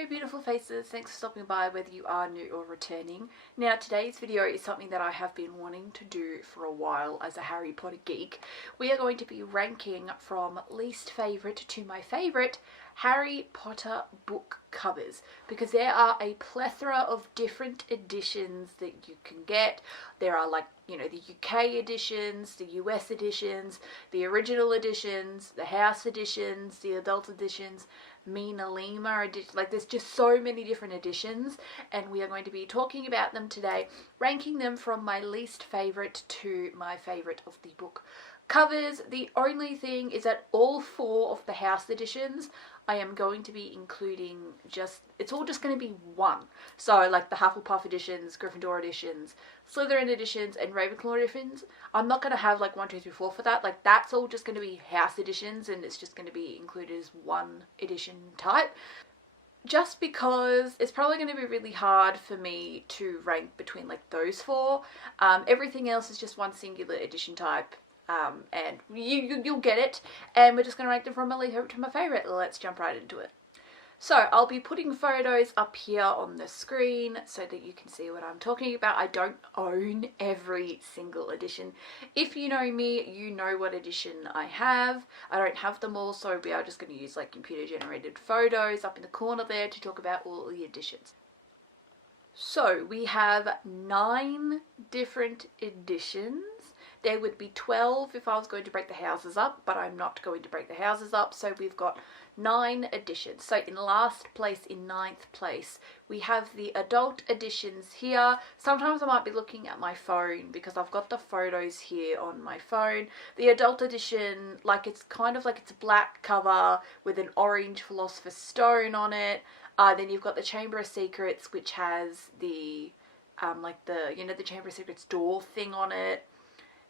Hello beautiful faces, thanks for stopping by whether you are new or returning. Now today's video is something that I have been wanting to do for a while as a Harry Potter geek. We are going to be ranking from least favourite to my favourite Harry Potter book covers, because there are a plethora of different editions that you can get. There are, like, you know, the UK editions, the US editions, the original editions, the house editions, the adult editions, Mina Lima edition. Like, there's just so many different editions, and we are going to be talking about them today, ranking them from my least favourite to my favourite of the book covers. The only thing is that all four of the house editions I am going to be including it's all just going to be one. So like the Hufflepuff editions, Gryffindor editions, Slytherin editions, and Ravenclaw editions, I'm not going to have like 1, 2, 3, 4 for that. Like, that's all just going to be house editions, and it's just going to be included as one edition type. Just because it's probably going to be really hard for me to rank between like those four. Everything else is just one singular edition type. And you'll get it, and we're just going to rank them from my least favourite to my favourite. Let's jump right into it. So I'll be putting photos up here on the screen so that you can see what I'm talking about. I don't own every single edition. If you know me, you know what edition I have. I don't have them all, so we are just going to use like computer generated photos up in the corner there to talk about all the editions. So we have 9 different editions. There would be 12 if I was going to break the houses up, but I'm not going to break the houses up, so we've got 9 editions. So in last place, in 9th place, we have the adult editions here. Sometimes I might be looking at my phone because I've got the photos here on my phone. The adult edition, like, it's kind of like it's a black cover with an orange Philosopher's Stone on it. Then you've got the Chamber of Secrets, which has the, like the, you know, the Chamber of Secrets door thing on it.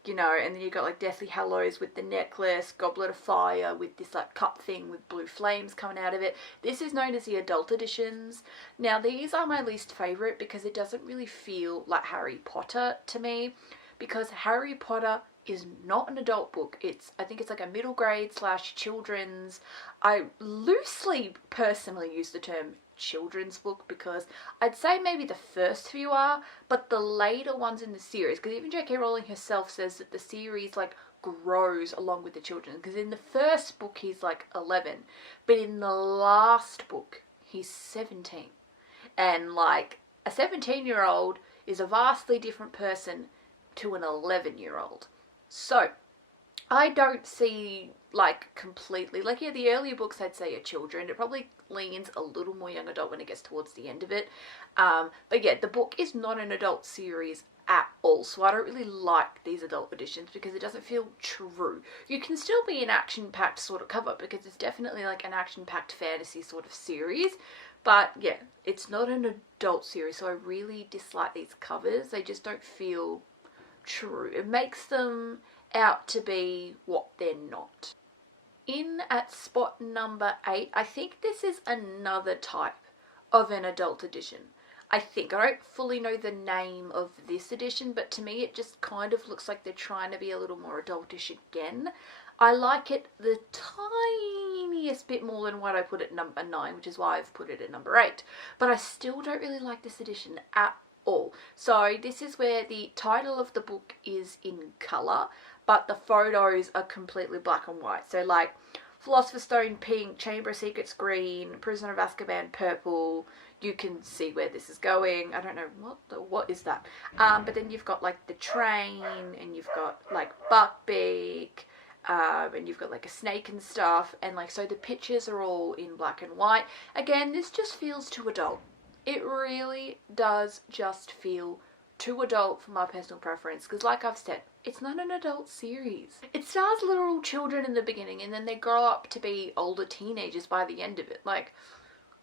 You know, and then you've got like Deathly Hallows with the necklace, Goblet of Fire with this like cup thing with blue flames coming out of it. This is known as the adult editions. Now these are my least favourite because it doesn't really feel like Harry Potter to me, because Harry Potter is not an adult book. I think it's like a middle grade / children's. I loosely personally use the term children's book because I'd say maybe the first few are, but the later ones in the series, because even J.K. Rowling herself says that the series like grows along with the children, because in the first book he's like 11, but in the last book he's 17, and like a 17-year-old is a vastly different person to an 11-year-old. So I don't see like completely, like, yeah, the earlier books I'd say are children. It probably leans a little more young adult when it gets towards the end of it. But yeah, the book is not an adult series at all, so I don't really like these adult editions because it doesn't feel true. You can still be an action-packed sort of cover because it's definitely like an action-packed fantasy sort of series, but yeah, it's not an adult series, so I really dislike these covers. They just don't feel true. It makes them out to be what they're not. In at spot number 8, I think this is another type of an adult edition. I don't fully know the name of this edition, but to me it just kind of looks like they're trying to be a little more adultish again. I like it the tiniest bit more than what I put at number 9, which is why I've put it at number 8. But I still don't really like this edition at all. So this is where the title of the book is in colour, but the photos are completely black and white. So like Philosopher's Stone pink, Chamber of Secrets green, Prisoner of Azkaban purple. You can see where this is going. I don't know what is that. But then you've got like the train, and you've got like Buckbeak, and you've got like a snake and stuff, and like, so the pictures are all in black and white. Again, this just feels too adult. It really does just feel too adult for my personal preference, because like I've said, it's not an adult series. It stars literal children in the beginning, and then they grow up to be older teenagers by the end of it. Like,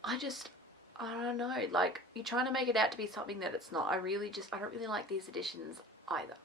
I don't know, like, you're trying to make it out to be something that it's not. I don't really like these editions either.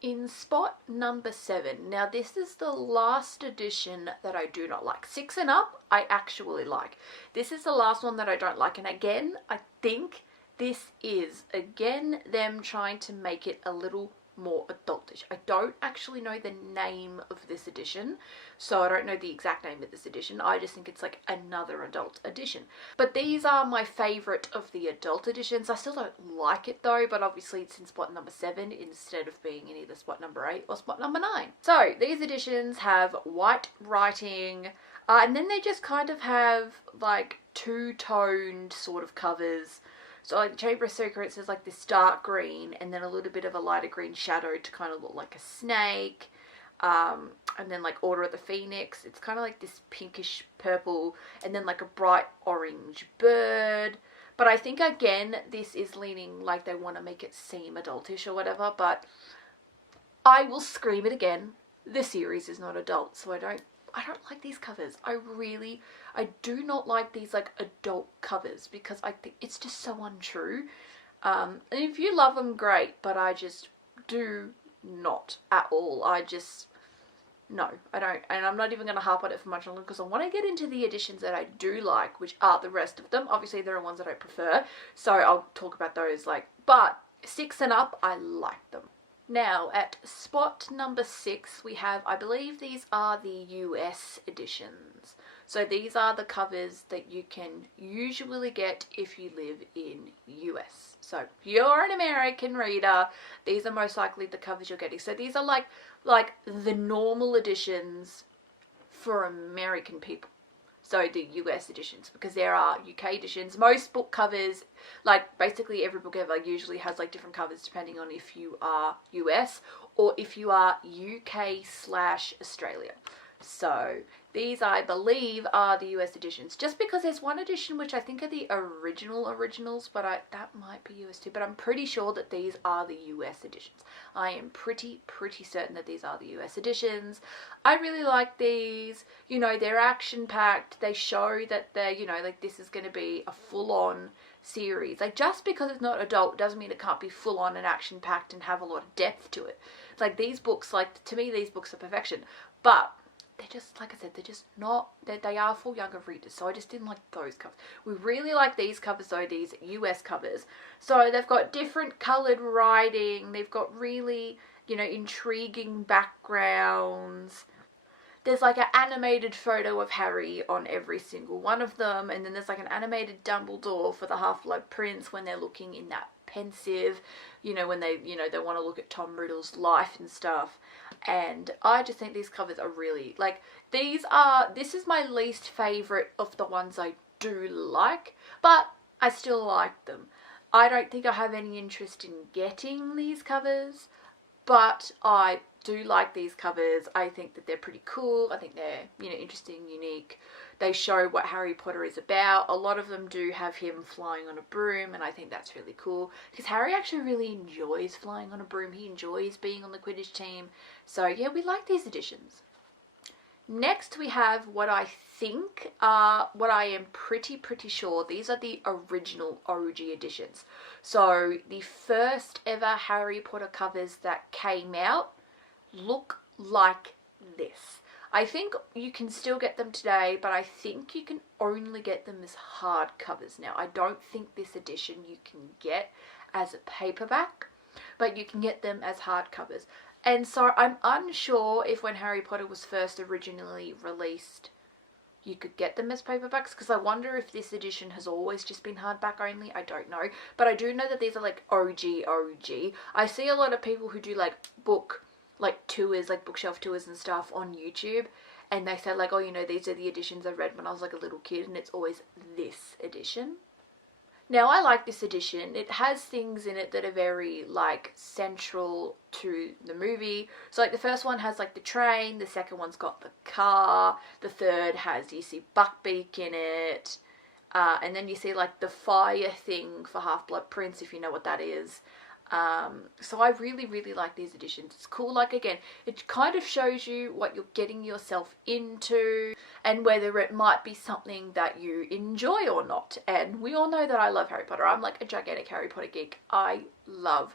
In spot number 7, now this is the last edition that I do not like. 6 and up, I actually like. This is the last one that I don't like, and again, I think this is, again, them trying to make it a little more adultish. I don't actually know the name of this edition, so I don't know the exact name of this edition. I just think it's like another adult edition. But these are my favourite of the adult editions. I still don't like it though, but obviously it's in spot number 7 instead of being in either spot number 8 or spot number 9. So these editions have white writing, and then they just kind of have like two-toned sort of covers. So like the Chamber of Secrets is like this dark green and then a little bit of a lighter green shadow to kind of look like a snake. And then like Order of the Phoenix, it's kind of like this pinkish purple and then like a bright orange bird. But I think again, this is leaning like they want to make it seem adultish or whatever, but I will scream it again. The series is not adult, so I don't like these covers. I do not like these like adult covers because I think it's just so untrue. And if you love them, great, but I just do not at all. No, I don't, and I'm not even going to harp on it for much longer because I want to get into the editions that I do like, which are the rest of them. Obviously there are ones that I prefer, so I'll talk about those but 6 and up, I like them. Now, at spot number 6, we have, I believe these are the US editions. So these are the covers that you can usually get if you live in US. So if you're an American reader, these are most likely the covers you're getting. So these are like the normal editions for American people. So the US editions, because there are UK editions. Most book covers, like basically every book ever usually has like different covers depending on if you are US or if you are UK/Australia. So these, I believe, are the US editions. Just because there's one edition which I think are the originals, but that might be US too. But I'm pretty sure that these are the US editions. I am pretty certain that these are the US editions. I really like these. You know, they're action-packed. They show that they're, you know, like this is going to be a full-on series. Like, just because it's not adult doesn't mean it can't be full-on and action-packed and have a lot of depth to it. Like, these books, like, to me, these books are perfection. But they're just, like I said, they're just not, they are for younger readers, so I just didn't like those covers. We really like these covers though, these US covers. So they've got different coloured writing, they've got really, you know, intriguing backgrounds. There's like an animated photo of Harry on every single one of them, and then there's like an animated Dumbledore for the Half-Blood Prince when they're looking in that pensive, you know, when they, you know, they want to look at Tom Riddle's life and stuff. And I just think these covers are really, like, this is my least favourite of the ones I do like, but I still like them. I don't think I have any interest in getting these covers, but I do like these covers. I think that they're pretty cool. I think they're, you know, interesting, unique. They show what Harry Potter is about. A lot of them do have him flying on a broom, and I think that's really cool because Harry actually really enjoys flying on a broom. He enjoys being on the Quidditch team. So yeah, we like these editions. Next we have what I think are, what I am pretty sure, these are the original OG editions. So the first ever Harry Potter covers that came out look like this. I think you can still get them today, but I think you can only get them as hardcovers now. I don't think this edition you can get as a paperback, but you can get them as hardcovers. And so I'm unsure if when Harry Potter was first originally released, you could get them as paperbacks, because I wonder if this edition has always just been hardback only. I don't know. But I do know that these are like OG. I see a lot of people who do like book tours, like bookshelf tours and stuff on YouTube, and they say like, oh, you know, these are the editions I read when I was like a little kid, and it's always this edition. Now, I like this edition. It has things in it that are very, like, central to the movie. So, like, the first one has, like, the train. The second one's got the car. The third has, you see Buckbeak in it. And then you see, like, the fire thing for Half-Blood Prince, if you know what that is. So I really like these editions. It's cool. Like, again, it kind of shows you what you're getting yourself into and whether it might be something that you enjoy or not. And we all know that I love Harry Potter. I'm like a gigantic Harry Potter geek. I love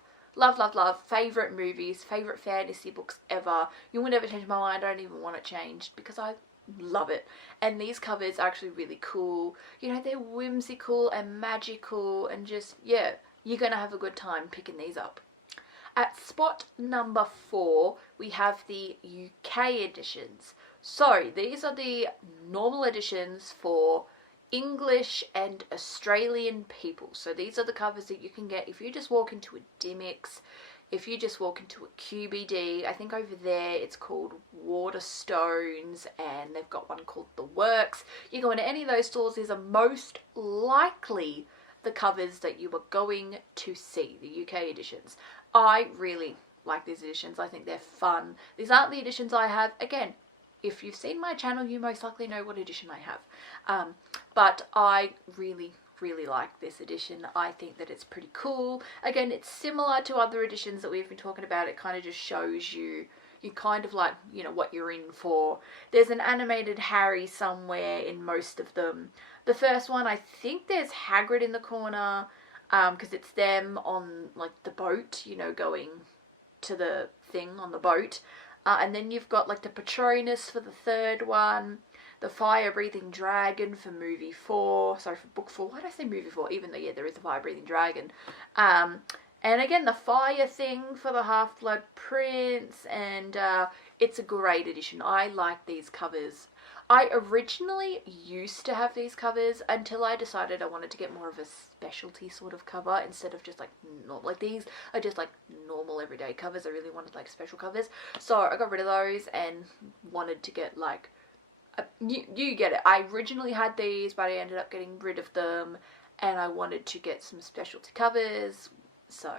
favorite movies, favorite fantasy books ever. You will never change my mind. I don't even want it changed because I love it. And these covers are actually really cool. You know, they're whimsical and magical and just, yeah, you're going to have a good time picking these up. At spot number 4, we have the UK editions. So these are the normal editions for English and Australian people. So these are the covers that you can get if you just walk into a Dimmicks, if you just walk into a QBD. I think over there it's called Waterstones, and they've got one called The Works. You go into any of those stores, these are most likely the covers that you are going to see, the UK editions. I really like these editions. I think they're fun. These aren't the editions I have. Again, if you've seen my channel, you most likely know what edition I have. But I really like this edition. I think that it's pretty cool. Again, it's similar to other editions that we've been talking about. It kind of just shows you kind of like, you know, what you're in for. There's an animated Harry somewhere in most of them. The first one, I think there's Hagrid in the corner, because it's them on like the boat, you know, going to the thing on the boat. And then you've got like the Patronus for the third one, the fire-breathing dragon for movie 4, sorry, for book 4. Why did I say movie 4? Even though, yeah, there is a fire-breathing dragon. And again, the fire thing for the Half-Blood Prince, and it's a great edition. I like these covers. I originally used to have these covers until I decided I wanted to get more of a specialty sort of cover instead of just like normal. Like these are just like normal everyday covers. I really wanted like special covers. So I got rid of those and wanted to get like, you get it. I originally had these, but I ended up getting rid of them and I wanted to get some specialty covers. So,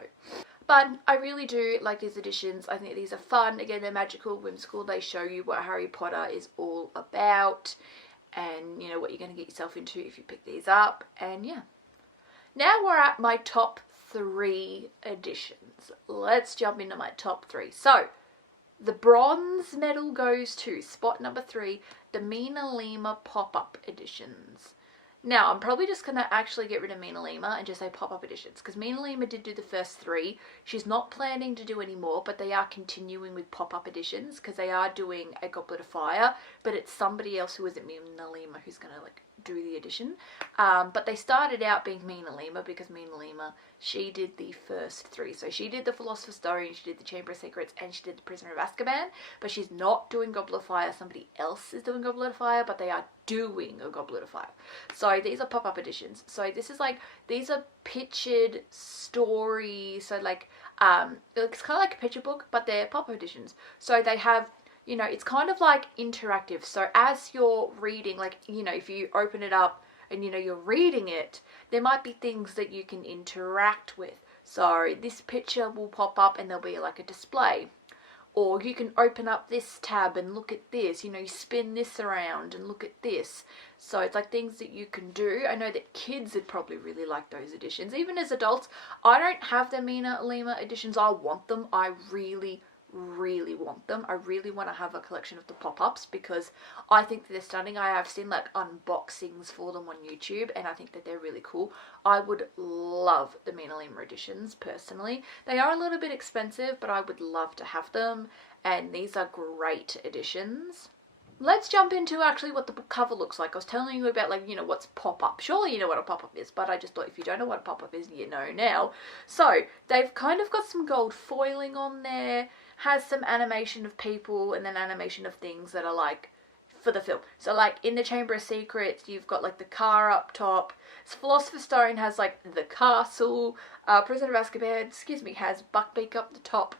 but I really do like these editions. I think these are fun. Again, they're magical, whimsical. They show you what Harry Potter is all about and, you know, what you're going to get yourself into if you pick these up. And yeah. Now we're at my top 3 editions. Let's jump into my top 3. So, the bronze medal goes to spot number 3, the Mina Lima pop-up editions. Now, I'm probably just going to actually get rid of Mina Lima and just say pop-up editions, because Mina Lima did do the first 3. She's not planning to do any more, but they are continuing with pop-up editions, because they are doing a Goblet of Fire, but it's somebody else who isn't Mina Lima who's going to, like, do the edition. But they started out being Mina Lima, because Mina Lima, she did the first 3. So she did the Philosopher's Stone, she did the Chamber of Secrets, and she did the Prisoner of Azkaban, but she's not doing Goblet of Fire. Somebody else is doing Goblet of Fire, but they are doing a Goblet of Fire. So these are pop-up editions. So this is like, these are pictured stories. So like, it's kind of like a picture book, but they're pop-up editions. So they have, you know, it's kind of like interactive. So as you're reading, like, you know, if you open it up and, you know, you're reading it, there might be things that you can interact with. So this picture will pop up and there'll be like a display. Or you can open up this tab and look at this, you know, you spin this around and look at this. So it's like things that you can do. I know that kids would probably really like those editions. Even as adults, I don't have the Mina Lima editions. I want them. I really want them. I really want to have a collection of the pop-ups because I think that they're stunning. I have seen like unboxings for them on YouTube and I think that they're really cool. I would love the Mina Lima editions personally. They are a little bit expensive, but I would love to have them, and these are great editions. Let's jump into actually what the book cover looks like. I was telling you about, like, you know, what's pop-up. Surely you know what a pop-up is, but I just thought if you don't know what a pop-up is, you know now. So they've kind of got some gold foiling on there, has some animation of people and then animation of things that are like for the film. So like in the Chamber of Secrets, you've got like the car up top. Philosopher's Stone has like the castle. Prisoner of Azkaban, has Buckbeak up the top.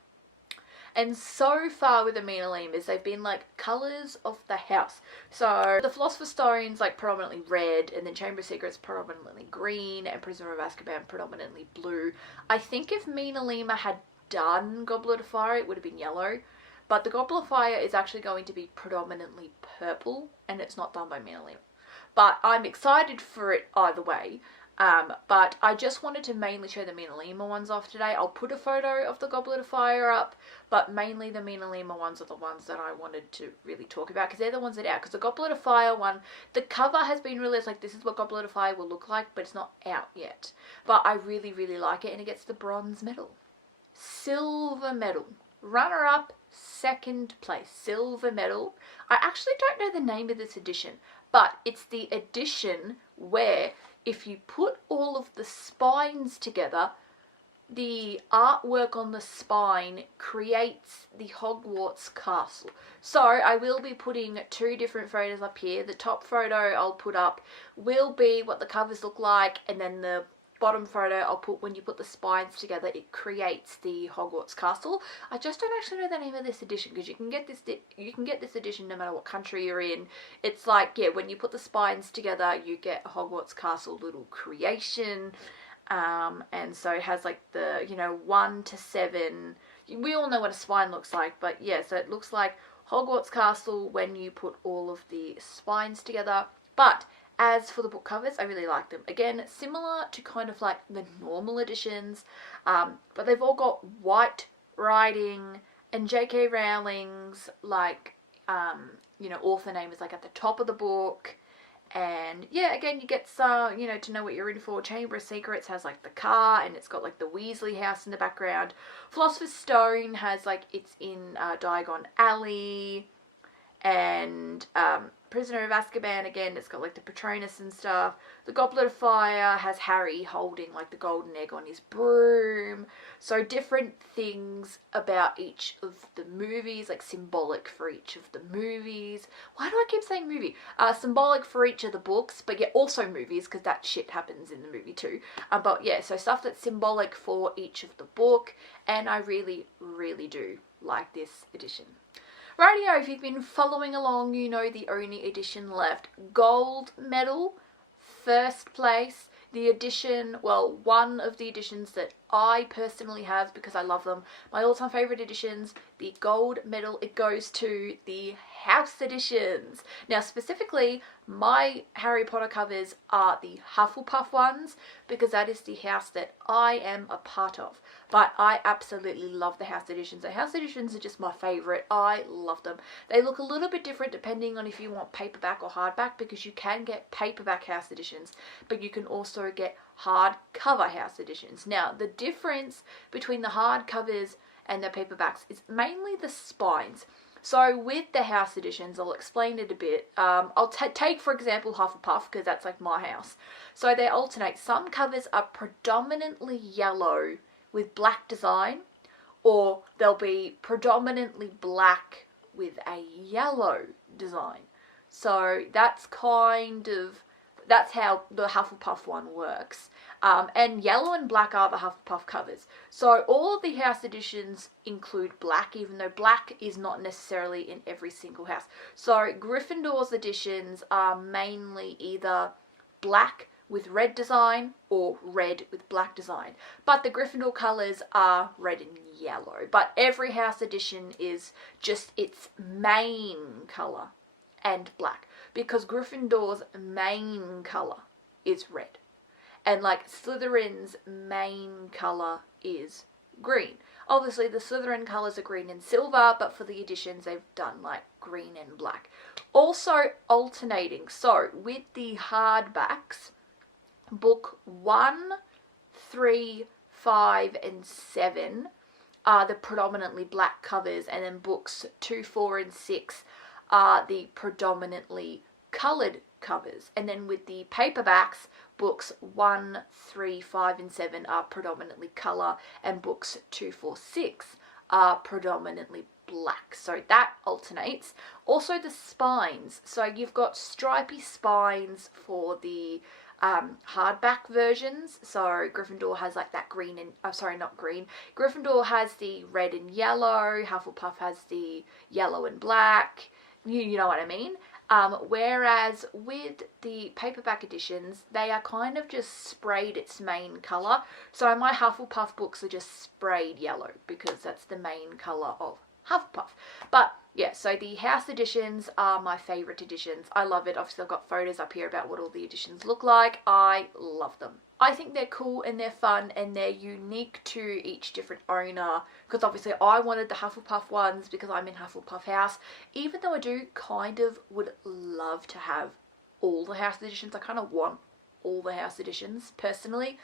And so far with the Mina Limas, they've been like colours of the house. So the Philosopher's Stone's like predominantly red, and then Chamber of Secrets predominantly green, and Prisoner of Azkaban predominantly blue. I think if Mina Lima had done Goblet of Fire, it would have been yellow. But the Goblet of Fire is actually going to be predominantly purple, and it's not done by Mina Lima. But I'm excited for it either way. But I just wanted to mainly show the Mina Lima ones off today. I'll put a photo of the Goblet of Fire up, but mainly the Mina Lima ones are the ones that I wanted to really talk about because they're the ones that are out. Because the Goblet of Fire one, the cover has been released, like this is what Goblet of Fire will look like, but it's not out yet. But I really like it, and it gets the bronze medal. Silver medal. Runner up, second place. Silver medal. I actually don't know the name of this edition, but it's the edition where if you put all of the spines together, the artwork on the spine creates the Hogwarts castle. So I will be putting two different photos up here. The top photo I'll put up will be what the covers look like, and then the bottom photo I'll put when you put the spines together, it creates the Hogwarts castle. I just don't actually know the name of this edition, because you can get this edition no matter what country you're in. It's like, yeah, when you put the spines together, you get a Hogwarts castle little creation. And so it has like the, 1 to 7. We all know what a spine looks like, but yeah, so it looks like Hogwarts castle when you put all of the spines together. But as for the book covers, I really like them. Again, similar to kind of like the normal editions, but they've all got white writing, and J.K. Rowling's like, author name is like at the top of the book. And yeah, again, you get some, to know what you're in for. Chamber of Secrets has like the car, and it's got like the Weasley house in the background. Philosopher's Stone has like, it's in Diagon Alley. And Prisoner of Azkaban, again, it's got like the Patronus and stuff. The Goblet of Fire has Harry holding like the golden egg on his broom. So different things about each of the movies, like symbolic for each of the movies. Why do I keep saying movie? Symbolic for each of the books, but yeah, also movies, because that shit happens in the movie too. But yeah, so stuff that's symbolic for each of the book, and I really, really do like this edition. Rightio, if you've been following along, you know the only edition left. Gold medal, first place. The edition, well, one of the editions that I personally have because I love them. My all-time favourite editions, the gold medal, it goes to the house editions. Now, specifically, my Harry Potter covers are the Hufflepuff ones because that is the house that I am a part of. But I absolutely love the house editions. The house editions are just my favourite. I love them. They look a little bit different depending on if you want paperback or hardback, because you can get paperback house editions, but you can also get hardcover house editions. Now, the difference between the hardcovers and the paperbacks is mainly the spines. So with the house editions, I'll explain it a bit. I'll take, for example, Hufflepuff, because that's like my house. So they alternate. Some covers are predominantly yellow with black design, or they'll be predominantly black with a yellow design. So that's how the Hufflepuff one works. And yellow and black are the Hufflepuff covers. So all of the house editions include black, even though black is not necessarily in every single house. So Gryffindor's editions are mainly either black with red design or red with black design. But the Gryffindor colours are red and yellow. But every house edition is just its main colour and black, because Gryffindor's main colour is red. And like Slytherin's main colour is green. Obviously the Slytherin colours are green and silver, but for the editions they've done like green and black. Also alternating, so with the hardbacks, book 1, 3, 5 and 7 are the predominantly black covers, and then books 2, 4 and 6 are the predominantly coloured covers. And then with the paperbacks, books 1, 3, 5 and 7 are predominantly colour, and books 2, 4, 6 are predominantly black. So that alternates. Also the spines. So you've got stripy spines for the hardback versions. So Gryffindor has like that green and, sorry, not green. Gryffindor has the red and yellow. Hufflepuff has the yellow and black. You know what I mean? Whereas with the paperback editions, they are kind of just sprayed its main colour. So my Hufflepuff books are just sprayed yellow because that's the main colour of Hufflepuff. But yeah, so the house editions are my favourite editions. I love it. Obviously I've got photos up here about what all the editions look like. I love them. I think they're cool and they're fun and they're unique to each different owner, because obviously I wanted the Hufflepuff ones because I'm in Hufflepuff house, even though I do kind of would love to have all the house editions. I kind of want all the house editions personally,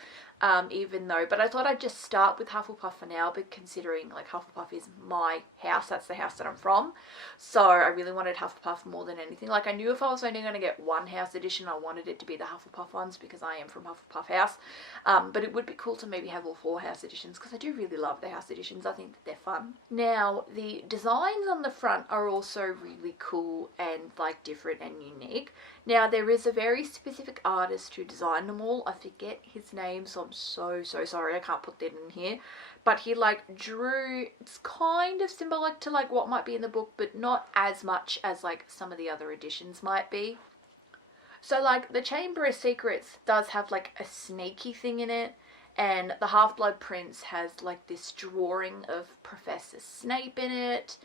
even though, but I thought I'd just start with Hufflepuff for now, but considering like Hufflepuff is my house, that's the house that I'm from, so I really wanted Hufflepuff more than anything. Like, I knew if I was only going to get one house edition, I wanted it to be the Hufflepuff ones because I am from Hufflepuff House, but it would be cool to maybe have all 4 house editions because I do really love the house editions. I think that they're fun. Now, the designs on the front are also really cool and like different and unique. Now, there is a very specific artist who designed them all. I forget his name, so I'm so sorry I can't put that in here. But he like drew, it's kind of symbolic to like what might be in the book, but not as much as like some of the other editions might be. So like the Chamber of Secrets does have like a sneaky thing in it, and the Half-Blood Prince has like this drawing of Professor Snape in it.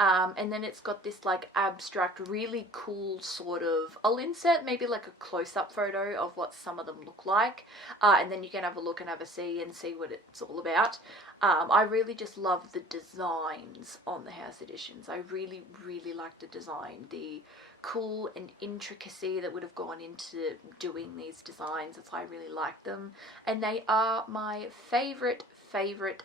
And then it's got this like abstract, really cool sort of, I'll insert maybe like a close-up photo of what some of them look like, and then you can have a look and have a see and see what it's all about. I really just love the designs on the house editions. I really like the design, the cool and intricacy that would have gone into doing these designs. That's why I really like them, and they are my favorite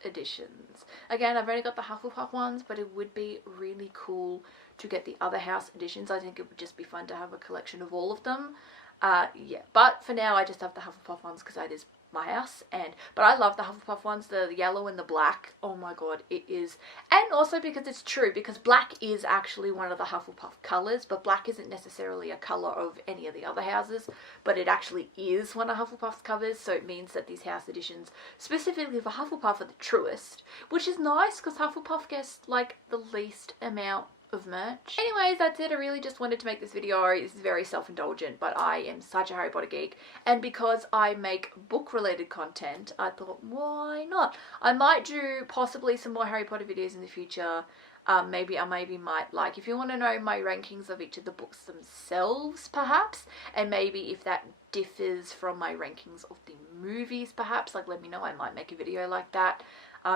editions. Again, I've only got the Hufflepuff ones, but it would be really cool to get the other house editions. I think it would just be fun to have a collection of all of them. Yeah, but for now I just have the Hufflepuff ones because that is my house. But I love the Hufflepuff ones, the yellow and the black. Oh my god, it is. And also because it's true, because black is actually one of the Hufflepuff colours, but black isn't necessarily a colour of any of the other houses, but it actually is one of Hufflepuff's covers, so it means that these house editions, specifically for Hufflepuff, are the truest, which is nice because Hufflepuff gets like the least amount of merch. Anyways, that's it. I really just wanted to make this video. This is very self-indulgent, but I am such a Harry Potter geek, and because I make book related content, I thought, why not? I might do possibly some more Harry Potter videos in the future. Maybe I might, like, if you want to know my rankings of each of the books themselves, perhaps, and maybe if that differs from my rankings of the movies, perhaps, like, let me know. I might make a video like that.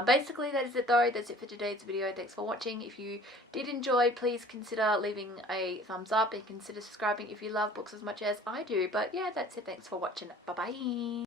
Basically, that is it though. That's it for today's video. Thanks for watching. If you did enjoy, please consider leaving a thumbs up and consider subscribing if you love books as much as I do. But yeah, that's it. Thanks for watching. Bye bye.